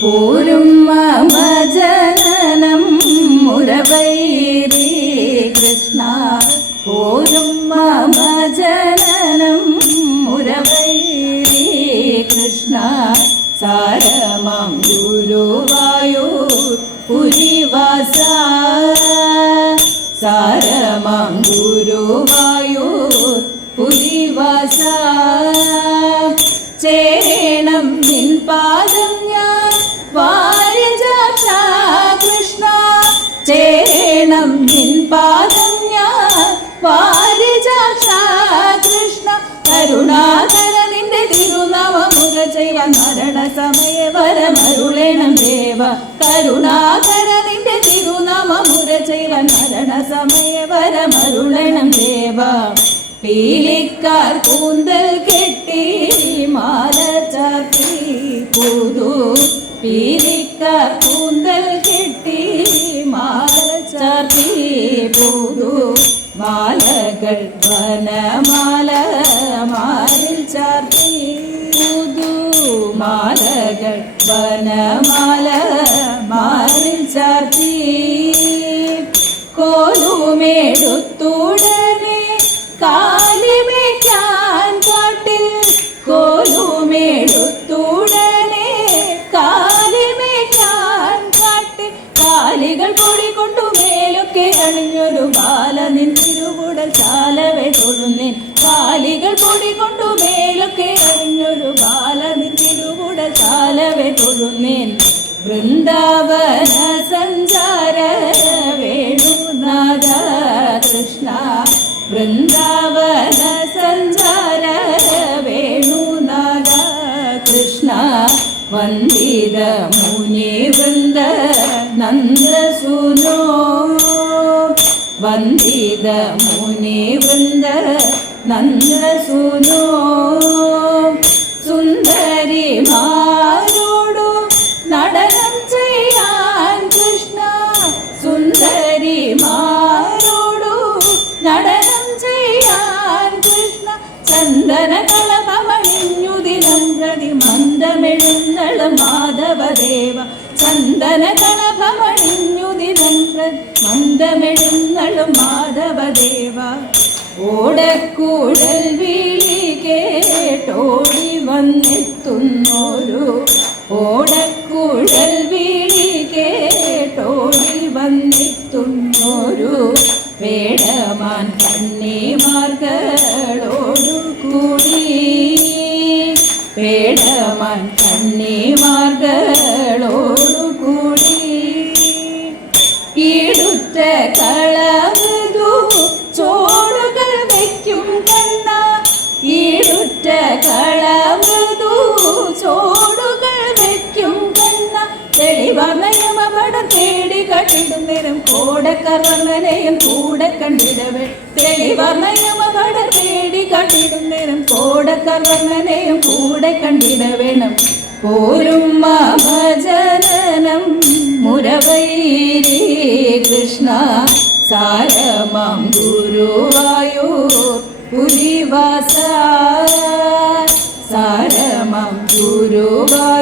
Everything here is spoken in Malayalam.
പോരും മമ ജനനം മുരവൈരി കൃഷ്ണ പോരും മമ ജനനം മുരവൈരി കൃഷ്ണ സാരമം ഗുരുവായൂർ പുരിവാസ സാരമം ഗുരുവായൂർ പുരിവാസ ചേരണം നിൻ പാദം ഞാൻ വാരിജാക്ഷ കൃഷ്ണ ചേരണം നിൻ പാദം ഞാൻ വാരിജാക്ഷ കൃഷ്ണ കരുണാകര നിന്റെ തിരുനാമമുര ചെയ്വ മരണ സമയ വരമരുളേണം ദേവ കരുണാകര നിന്റെ തിരുനാമമുര ചെയ്വ മരണ സമയ വരമരുളേണം ദേവ പീലിക്കാർ കൂന്തൽ കെട്ടി മാല ചാത്തി പുതു പീലിക്കാർ കൂന്തൽ കെട്ടി മാല ചാത്തി പുതു മാലകൾ വനമാല മാറിൽ ചാർത്തി പുതു മാലകൾ വനമാല മാറിൽ ചാർത്തി കോലുമേടുത്തുടനെ കാലിമേക്കാൻ കാട്ടിൽ കോലുമേടുത്തുടനെ കാലിമേക്കാൻ കാട്ടിൽ കാലികൾ പൊടികൊണ്ടു മേലൊക്കെ അണിഞ്ഞൊരു ബാല നിൻ തിരുവുടൽ ചാലവേ തൊഴുന്നേൻ കാലികൾ പൊടികൊണ്ടു മേലൊക്കെ അണിഞ്ഞൊരു ബാല നിൻ തിരുവുടൽ ചാലവേ തൊഴുന്നേൻ വൃന്ദാവന സഞ്ചാര വേണുനാഥ കൃഷ്ണ വൃന്ദാവന സഞ്ചാര വേണുനാഥ കൃഷ്ണ വന്ദിത മുനി വൃന്ദ നന്ദസൂനോ വന്ദിത മുനി വൃന്ദ നന്ദസൂനോ സുന്ദരിമാരോടു നടനം ചെയ്യാൻ കൃഷ്ണ സുന്ദരിമാരോടു നടനം ചെയ്യാൻ കൃഷ്ണ ചന്ദന കളഭമണിഞ്ഞു ദിനം പ്രതി മന്ദമെഴുന്നള്ളും മാധവദേവ ചന്ദന കളഭമണിഞ്ഞു ദിനം പ്രതി മന്ദമെഴുന്നള്ളും മാധവദേവ ഓടക്കൂടൽ വിളി കേട്ടോടി വന്നെത്തുന്നോരു ഓടക്കുഴൽ വിളി കേട്ടോടി വന്നെത്തുന്നോരു വേടമാൻ കണ്ണിമാർകളോടു കൂടി വേടമാൻ കണ്ണിമാർകളോടു കൂടി ഈടുറ്റ കളമൃദു ചോടുകൾ വയ്ക്കും കണ്ണ ഈടുറ്റ കളമൃദു ചോടുകൾ വയ്ക്കും കണ്ണ തെളിവർണ്ണയമവട തേടി കണ്ടിടും നേരം കോടക്കർവർണ്ണനെയും കൂടെ കണ്ടിടവേ തെളിവർണ്ണയമവട തേടി കണ്ടിടും നേരം കോടക്കർവർണ്ണനെയും കൂടെ കണ്ടിടവേണം പോരും മമ ജനനം മുരവൈരി കൃഷ്ണ സാരമം ഗുരുവായൂർ പുരിവാസ സാരമം ഗുരുവായൂർ